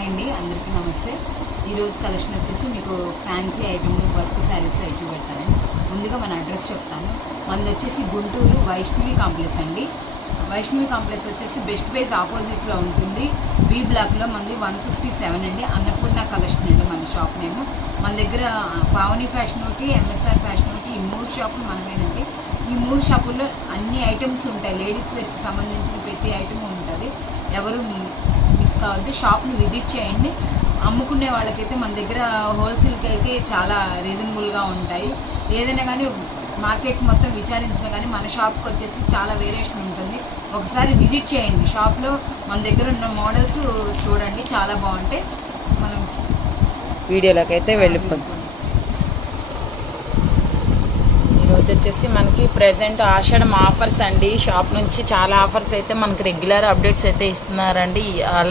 Hi అండి, అందరికీ నమస్తే. ఈరోజు కలెక్షన్ వచ్చేసి మీకు ఫ్యాన్సీ ఐటమ్ వర్క్ శారీస్ అవి చూపెడతానండి. ముందుగా మన అడ్రస్ చెప్తాను. మనది వచ్చేసి గుంటూరు వైష్ణవి కాంప్లెక్స్ అండి. వైష్ణవి కాంప్లెక్స్ వచ్చేసి బెస్ట్ బేస్ ఆపోజిట్లో ఉంటుంది. బి బ్లాక్లో మనది 157 అండి. అన్నపూర్ణ కలెక్షన్ అండి మన షాప్ నేమ్. మన దగ్గర పావని ఫ్యాషన్ ఒకటి, ఎంఎస్ఆర్ ఫ్యాషన్ ఒకటి, ఈ 3 షాపులు మనమేనండి. ఈ 3 షాపుల్లో అన్ని ఐటమ్స్ ఉంటాయి. లేడీస్ వేర్కి సంబంధించిన ప్రతి ఐటమ్ ఉంటుంది. ఎవరు మిస్ కావద్దు, షాప్ని విజిట్ చేయండి. అమ్ముకునే వాళ్ళకైతే మన దగ్గర హోల్సేల్కి అయితే చాలా రీజనబుల్గా ఉంటాయి. ఏదైనా కానీ మార్కెట్ మొత్తం విచారించినా కానీ మన షాప్కి వచ్చేసి చాలా వేరియేషన్ ఉంటుంది. ఒకసారి విజిట్ చేయండి. షాప్లో మన దగ్గర ఉన్న మోడల్స్ చూడండి, చాలా బాగుంటాయి. మనం వీడియోలోకి అయితే వెళ్ళిపోతాం. ఈరోజు వచ్చేసి మనకి ప్రెసెంట్ ఆషాఢం ఆఫర్స్ అండి. షాప్ నుంచి చాలా ఆఫర్స్ అయితే మనకి రెగ్యులర్ అప్డేట్స్ అయితే ఇస్తున్నారండి. అలా